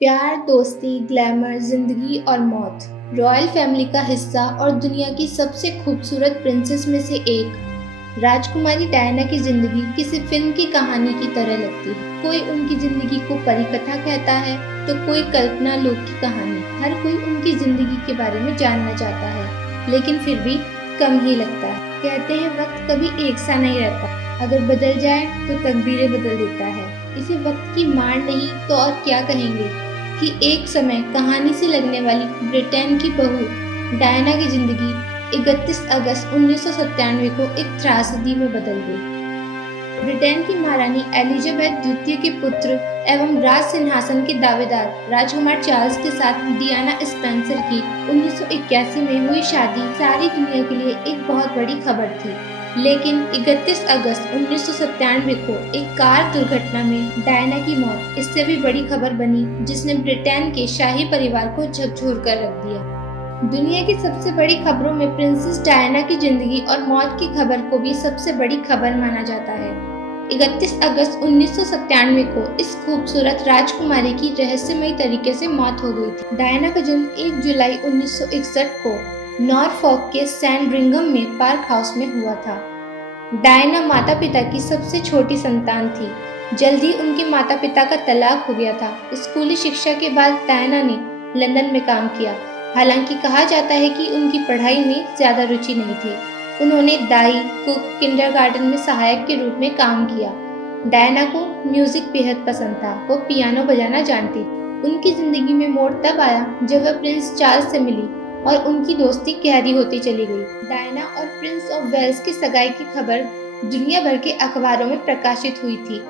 प्यार, दोस्ती, ग्लैमर, जिंदगी और मौत। रॉयल फैमिली का हिस्सा और दुनिया की सबसे खूबसूरत प्रिंसेस में से एक, राजकुमारी डायना की जिंदगी किसी फिल्म की कहानी की तरह लगती है। कोई उनकी जिंदगी को परी कथा कहता है तो कोई कल्पना लोक की कहानी। हर कोई उनकी जिंदगी के बारे में जानना चाहता है, लेकिन फिर भी कम ही लगता है। कहते हैं वक्त कभी एक सा नहीं रहता, अगर बदल जाए तो तकदीरें बदल देता है। इसे वक्त की मार नहीं तो और क्या कहेंगे कि एक समय कहानी से लगने वाली ब्रिटेन की बहू डायना की जिंदगी 31 अगस्त 1997 को एक त्रासदी में बदल गई। ब्रिटेन की महारानी एलिजाबेथ द्वितीय के पुत्र एवं राज सिंहासन के दावेदार राजकुमार चार्ल्स के साथ डियाना स्पेंसर की 1981 में हुई शादी सारी दुनिया के लिए एक बहुत बड़ी खबर थी। लेकिन 31 अगस्त 1997 को एक कार दुर्घटना में डायना की मौत इससे भी बड़ी खबर बनी, जिसने ब्रिटेन के शाही परिवार को झकझोर कर रख दिया। दुनिया की सबसे बड़ी खबरों में प्रिंसेस डायना की जिंदगी और मौत की खबर को भी सबसे बड़ी खबर माना जाता है। 31 अगस्त 1997 को इस खूबसूरत राजकुमारी की रहस्यमयी तरीके से मौत हो गई थी। डायना का जन्म 1 जुलाई 1961 को नॉरफॉक के सैंडरिंघम में पार्क हाउस में हुआ था। डायना माता पिता की सबसे छोटी संतान थी। जल्द ही उनके माता पिता का तलाक हो गया था। स्कूली शिक्षा के बाद डायना ने लंदन में काम किया। हालांकि कहा जाता है कि उनकी पढ़ाई में ज्यादा रुचि नहीं थी। उन्होंने दाई, कुक, किंडरगार्टन में सहायक के रूप में काम किया। डायना को म्यूजिक बेहद पसंद था। वो पियानो बजाना जानती थी। उनकी जिंदगी में मोड़ तब आया जब वह प्रिंस चार्ल्स से मिली और उनकी दोस्ती गहरी होती चली गई। डायना और प्रिंस ऑफ वेल्स की सगाई की खबर दुनिया भर के अखबारों में प्रकाशित हुई थी।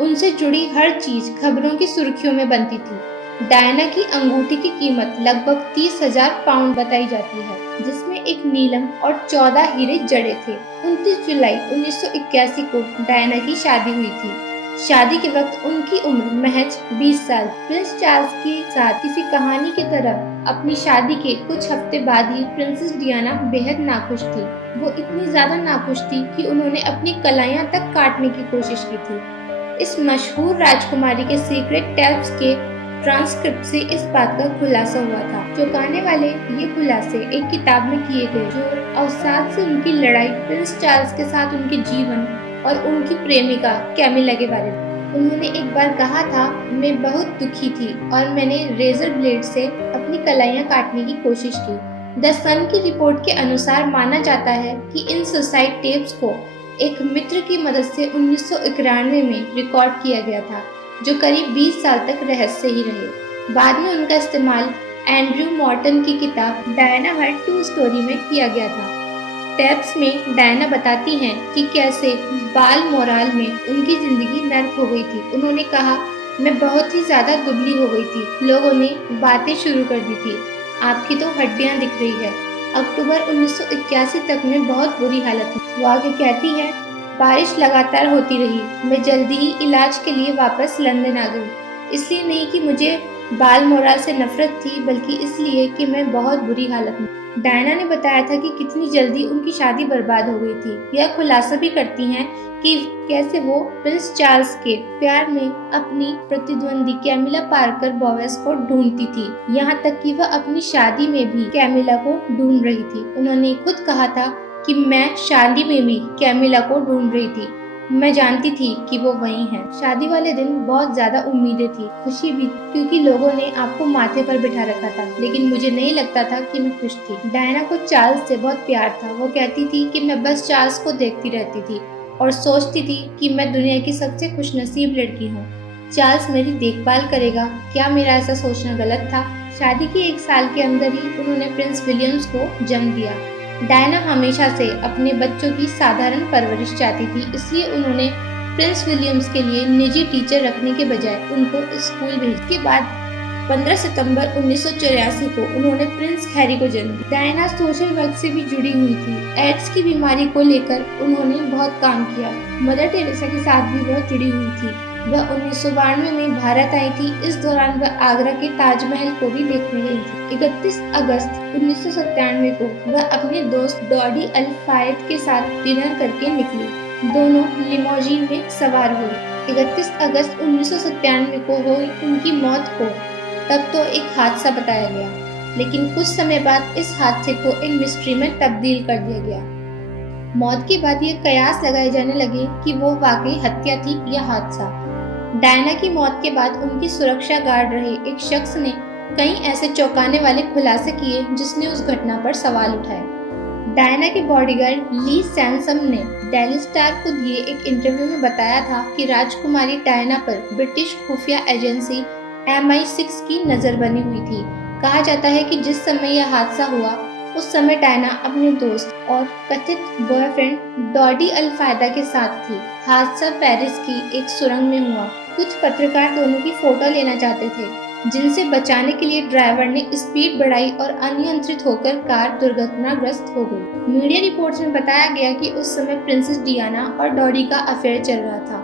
उनसे जुड़ी हर चीज खबरों की सुर्खियों में बनती थी। डायना की अंगूठी की कीमत लगभग 30,000 पाउंड बताई जाती है, जिसमें एक नीलम और 14 हीरे जड़े थे। 29 जुलाई 1981 को डायना की शादी हुई थी। शादी के वक्त उनकी उम्र महज 20 साल। प्रिंस चार्ल्स के साथ किसी कहानी की तरह अपनी शादी के कुछ हफ्ते बाद ही प्रिंसेस डियाना बेहद नाखुश थी। वो इतनी ज्यादा नाखुश थी कि उन्होंने अपनी कलाइयां तक काटने की कोशिश की थी। इस मशहूर राजकुमारी के सीक्रेट टैप्स के ट्रांसक्रिप्ट से इस बात का खुलासा हुआ था। चौंकाने वाले ये खुलासे एक किताब में किए गए जो अवसाद से उनकी लड़ाई, प्रिंस चार्ल्स के साथ उनके जीवन और उनकी प्रेमिका कैमिला के बारे में। उन्होंने एक बार कहा था, मैं बहुत दुखी थी और मैंने रेजर ब्लेड से अपनी कलाइयां काटने की कोशिश की। द सन की रिपोर्ट के अनुसार माना जाता है कि इन सुसाइड टेप्स को एक मित्र की मदद से 1991 में रिकॉर्ड किया गया था, जो करीब 20 साल तक रहस्य ही रहे। बाद में उनका इस्तेमाल एंड्रयू मॉर्टन की किताब डायना हैड टू स्टोरी में किया गया था। टेप्स में डायना बताती हैं कि कैसे बालमोराल में उनकी जिंदगी नर्क हो गई थी। उन्होंने कहा, मैं बहुत ही ज्यादा दुबली हो गई थी। लोगों ने बातें शुरू कर दी थी, आपकी तो हड्डियां दिख रही है। अक्टूबर 1981 तक में बहुत बुरी हालत थी। वो आगे कहती है, बारिश लगातार होती रही। मैं जल्दी ही इलाज के लिए वापस लंदन आ गई। इसलिए नहीं कि मुझे बालमोराल से नफरत थी, बल्कि इसलिए कि मैं बहुत बुरी हालत में। डायना ने बताया था कि कितनी जल्दी उनकी शादी बर्बाद हो गई थी। यह खुलासा भी करती हैं कि कैसे वो प्रिंस चार्ल्स के प्यार में अपनी प्रतिद्वंदी कैमिला पार्कर बोवेस को ढूंढती थी। यहाँ तक कि वह अपनी शादी में भी कैमिला को ढूंढ रही थी। उन्होंने खुद कहा था कि मैं शादी में भी कैमिला को ढूंढ रही थी। मैं जानती थी कि वो वही है। शादी वाले दिन बहुत ज्यादा उम्मीदें थी, खुशी भी, क्योंकि लोगों ने आपको माथे पर बिठा रखा था, लेकिन मुझे नहीं लगता था कि मैं खुश थी। डायना को चार्ल्स से बहुत प्यार था। वो कहती थी कि मैं बस चार्ल्स को देखती रहती थी और सोचती थी कि मैं दुनिया की सबसे खुशनसीब लड़की हूँ। चार्ल्स मेरी देखभाल करेगा। क्या मेरा ऐसा सोचना गलत था? शादी के 1 साल के अंदर ही उन्होंने प्रिंस विलियम्स को जन्म दिया। डायना हमेशा से अपने बच्चों की साधारण परवरिश चाहती थी, इसलिए उन्होंने प्रिंस विलियम्स के लिए निजी टीचर रखने के बजाय उनको स्कूल भेज। के बाद 15 सितंबर 1984 को उन्होंने प्रिंस हैरी को जन्म दिया। डायना सोशल वर्क से भी जुड़ी हुई थी। एड्स की बीमारी को लेकर उन्होंने बहुत काम किया। मदर टेरेसा के साथ भी वह जुड़ी हुई थी। वह 1992 में भारत आई थी। इस दौरान वह आगरा के ताजमहल को भी देखने गई थी। 31 अगस्त 1997 को वह अपने दोस्त डॉडी अल फायद के साथ डिनर करके निकली। दोनों लिमोजीन में सवार हुए। 31 अगस्त 1997 को हुई उनकी मौत को तब तो एक हादसा बताया गया, लेकिन कुछ समय बाद इस हादसे को एक मिस्ट्री में तब्दील कर दिया गया। मौत के बाद ये कयास लगाए जाने लगे कि वो वाकई हत्या थी या हादसा। डायना की मौत के बाद उनकी सुरक्षा गार्ड रहे एक शख्स ने कई ऐसे चौंकाने वाले खुलासे किए जिसने उस घटना पर सवाल उठाए। डायना के बॉडीगार्ड ली सैनसम ने डेली स्टार को दिए एक इंटरव्यू में बताया था कि राजकुमारी डायना पर ब्रिटिश खुफिया एजेंसी MI6 की नजर बनी हुई थी। कहा जाता है कि जिस समय यह हादसा हुआ उस समय डायना अपने दोस्त और कथित बॉयफ्रेंड डॉडी अल-फायदा के साथ थी। हादसा पेरिस की एक सुरंग में हुआ। कुछ पत्रकार दोनों की फोटो लेना चाहते थे, जिनसे बचाने के लिए ड्राइवर ने स्पीड बढ़ाई और अनियंत्रित होकर कार दुर्घटनाग्रस्त हो गई। मीडिया रिपोर्ट्स में बताया गया कि उस समय प्रिंसेस डियाना और डॉडी का अफेयर चल रहा था।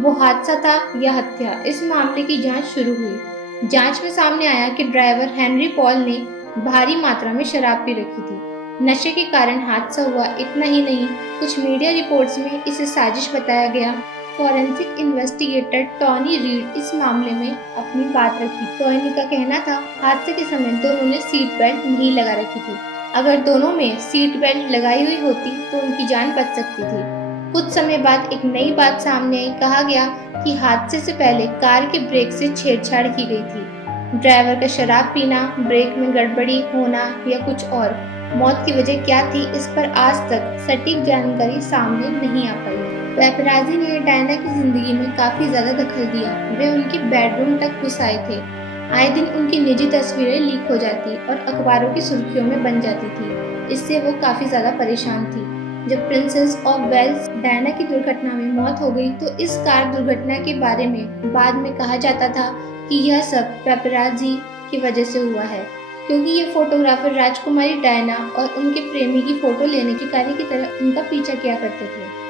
वो हादसा था या हत्या, इस मामले की जांच शुरू हुई। जांच में सामने आया कि ड्राइवर हेनरी पॉल ने भारी मात्रा में शराब पी रखी थी। नशे के कारण हादसा हुआ। इतना ही नहीं, कुछ मीडिया रिपोर्ट्स में इसे साजिश बताया गया। फॉरेंसिक इन्वेस्टिगेटर टॉनी रीड इस मामले में अपनी बात रखी। टॉनी का कहना था हादसे के समय दोनों ने सीट बेल्ट नहीं लगा रखी थी। अगर दोनों में सीट बेल्ट लगाई हुई होती तो उनकी जान बच सकती थी। कुछ समय बाद एक नई बात सामने आई। कहा गया कि हादसे से पहले कार के ब्रेक से छेड़छाड़ की गई थी। ड्राइवर का शराब पीना, ब्रेक में गड़बड़ी होना या कुछ और। मौत की वजह क्या थी, इस पर आज तक सटीक जानकारी सामने नहीं आ पाई। पेपराजी ने डायना की जिंदगी में काफी ज्यादा दखल दिया। वे उनके बेडरूम तक घुस आए थे। आए दिन उनकी निजी तस्वीरें लीक हो जाती और अखबारों की सुर्खियों में बन जाती थी। इससे वो काफी ज्यादा परेशान थी। जब प्रिंसेस ऑफ वेल्स डायना की दुर्घटना में मौत हो गई तो इस कार दुर्घटना के बारे में बाद में कहा जाता था कि यह सब पेपराजी की वजह से हुआ है, क्योंकि ये फोटोग्राफर राजकुमारी डायना और उनके प्रेमी की फोटो लेने के कार्य की तरह उनका पीछा किया करते थे।